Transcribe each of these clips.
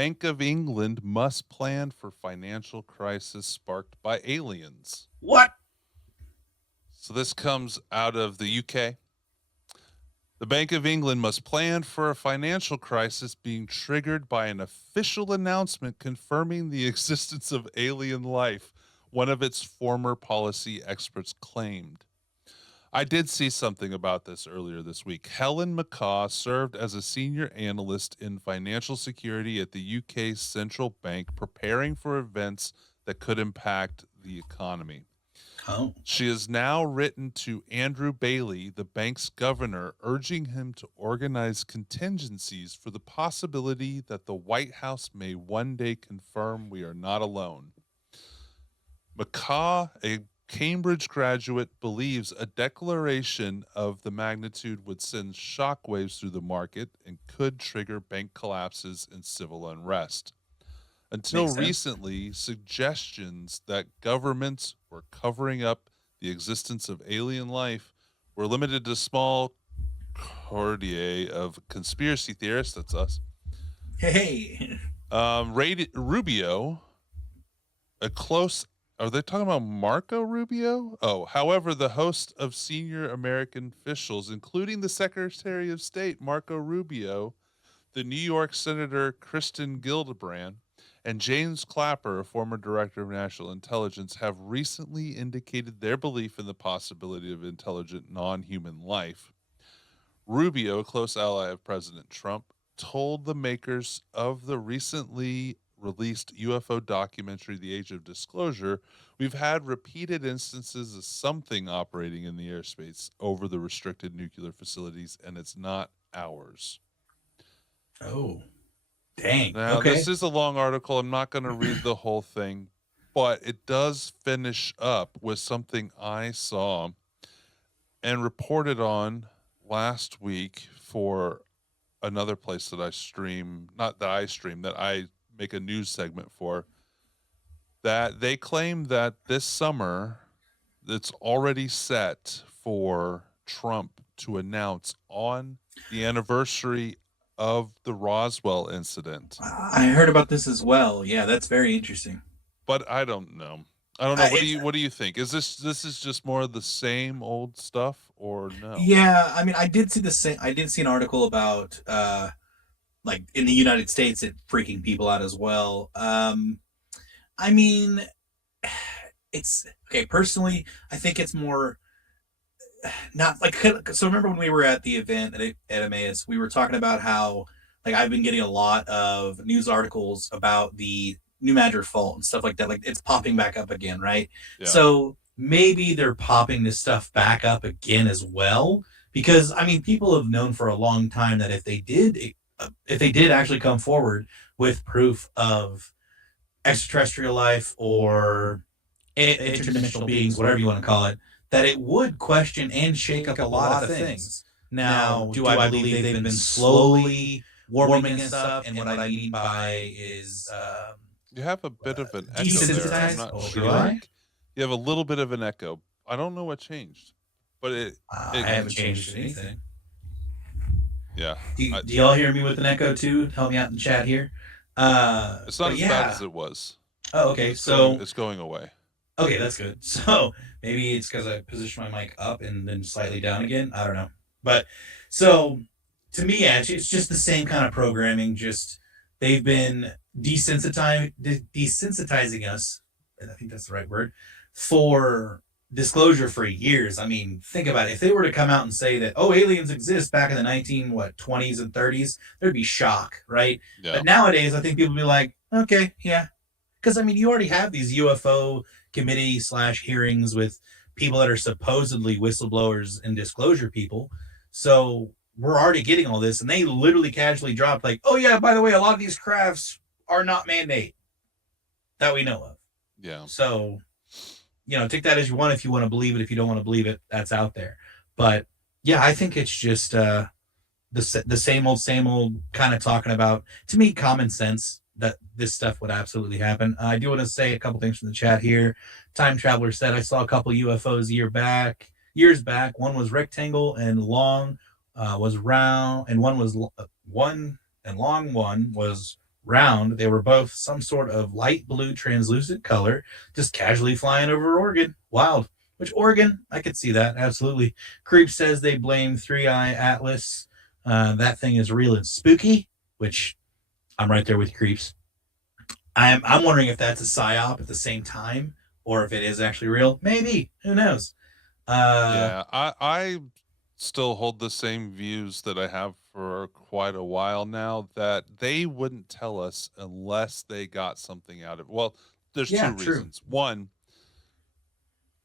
Bank of England must plan for financial crisis sparked by aliens. What? So this comes out of the UK. The Bank of England must plan for a financial crisis being triggered by an official announcement confirming the existence of alien life, one of its former policy experts claimed. I did see something about this earlier this week. Helen McCaw served as a senior analyst in financial security at the UK's central bank, preparing for events that could impact the economy. Oh. She has now written to Andrew Bailey, the bank's governor, urging him to organize contingencies for the possibility that the White House may one day confirm we are not alone. McCaw, a Cambridge graduate, believes a declaration of the magnitude would send shockwaves through the market and could trigger bank collapses and civil unrest. Until Makes sense. recently, suggestions that governments were covering up the existence of alien life were limited to small coterie of conspiracy theorists. That's us. Hey. Rubio, a close. Are they talking about Marco Rubio? Oh, however, the host of senior American officials, including the Secretary of State, Marco Rubio, the New York Senator Kristen Gillibrand, and James Clapper, a former director of national intelligence, have recently indicated their belief in the possibility of intelligent non human life. Rubio, a close ally of President Trump, told the makers of the recently released UFO documentary, The Age of Disclosure, we've had repeated instances of something operating in the airspace over the restricted nuclear facilities, and it's not ours. Oh. Dang. Now, this Okay. is a long article. I'm not going to read the whole thing, but it does finish up with something I saw and reported on last week for another place that I stream, not that I stream, that I make a news segment for, that they claim that this summer it's already set for Trump to announce on the anniversary of the Roswell incident. I heard about this as well. Yeah, that's very interesting. But I don't know. I don't know. It's What do you think? Is this is just more of the same old stuff or no? Yeah. I mean, I did see the same. I did see an article about like in the United States, it freaking people out as well. I mean, it's okay. Personally, I think it's more not like so. Remember when we were at the event at Emmaus, we were talking about how like I've been getting a lot of news articles about the New Madrid fault and stuff like that. Like it's popping back up again, right? Yeah. So maybe they're popping this stuff back up again as well, because I mean, people have known for a long time that if they did actually come forward with proof of extraterrestrial life or interdimensional beings, whatever you want to call it, that it would question and shake up a lot of things. Now, do I believe they've been slowly warming us up? And what I mean by is You have a bit of an echo there. I'm desensitized. not Oh, sure. do I? You have a little bit of an echo. I don't know what changed, but I haven't changed anything. Yeah. Do y'all hear me with an echo too? Help me out in the chat here. It's not But as yeah. bad as it was. Oh, okay. It's going away. Okay, that's good. So maybe it's because I positioned my mic up and then slightly down again. I don't know. But so to me, actually, it's just the same kind of programming. Just they've been desensitizing us. I think that's the right word for disclosure for years. I mean, think about it. If they were to come out and say that, oh, aliens exist back in the 20s and 30s, there'd be shock, right? Yeah. But nowadays, I think people would be like, okay, yeah. Because, I mean, you already have these UFO committee / hearings with people that are supposedly whistleblowers and disclosure people. So we're already getting all this. And they literally casually dropped like, oh, yeah, by the way, a lot of these crafts are not man-made that we know of. Yeah. So, take that as you want if you want to believe it. If you don't want to believe it, that's out there. But, yeah, I think it's just the same old kind of talking about, to me, common sense that this stuff would absolutely happen. I do want to say a couple things from the chat here. Time Traveler said, I saw a couple UFOs years back. One was rectangle and long was round, and one was long one was round. They were both some sort of light blue translucent color, just casually flying over Oregon. Wild. Which Oregon, I could see that absolutely. Creep says they blame Three Eye Atlas. That thing is real and spooky, which I'm right there with Creeps. I'm wondering if that's a psyop at the same time, or if it is actually real. Maybe. Who knows? Uh, Yeah, I still hold the same views that I have for quite a while now, that they wouldn't tell us unless they got something out of it. Well, there's yeah, two true. reasons. One,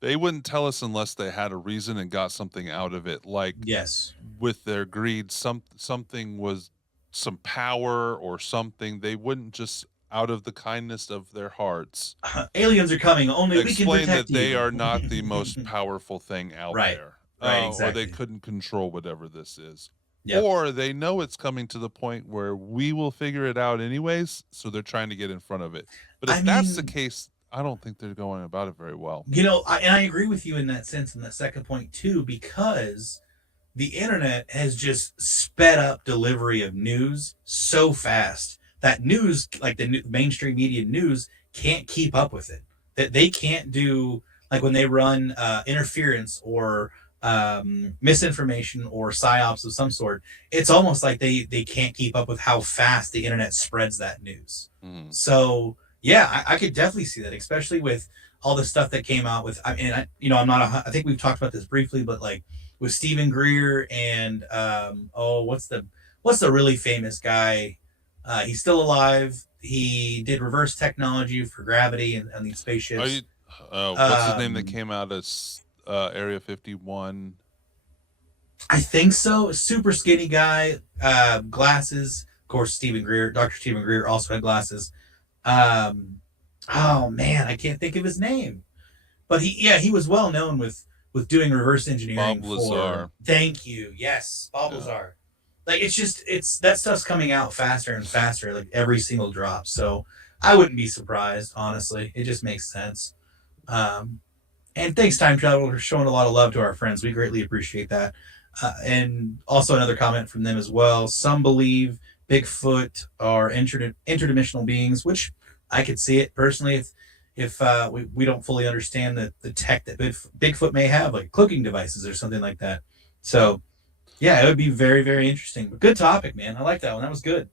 they wouldn't tell us unless they had a reason and got something out of it. Like Yes. with their greed, something was some power or something. They wouldn't just out of the kindness of their hearts Aliens are coming. Only we can explain protect that they you. are not the most powerful thing out Right. there, Right. or they Exactly. couldn't control whatever this is, Yep. or they know it's coming to the point where we will figure it out anyways, so they're trying to get in front of it. But I if that's the mean, case, I don't think they're going about it very well. and I agree with you in that sense, in that second point too, because the internet has just sped up delivery of news so fast that news, like the mainstream media news, can't keep up with it. That they can't do, like when they run interference or misinformation or psyops of some sort. It's almost like they can't keep up with how fast the internet spreads that news. Mhm. So yeah, I could definitely see that, especially with all the stuff that came out with. I mean, I'm not. I think we've talked about this briefly, but like with Stephen Greer and what's the really famous guy? He's still alive. He did reverse technology for gravity and these Are you spaceships. what's his name that Um, came out as, Area 51? I think so. Super skinny guy, glasses. Of course, Stephen Greer, Dr. Stephen Greer also had glasses. Um, oh man, I can't think of his name. But he was well known with doing reverse engineering Bob for. Lazar. Thank you. Yes, Bob Yeah. Lazar. Like it's that stuff's coming out faster and faster, like every single drop. So I wouldn't be surprised, honestly. It just makes sense. Um, and thanks, Time Travel, for showing a lot of love to our friends. We greatly appreciate that. And also another comment from them as well. Some believe Bigfoot are interdimensional beings, which I could see it personally if we don't fully understand the tech that Bigfoot may have, like cloaking devices or something like that. Yeah. So yeah, it would be very, very interesting. But good topic, man. I like that one. That was good.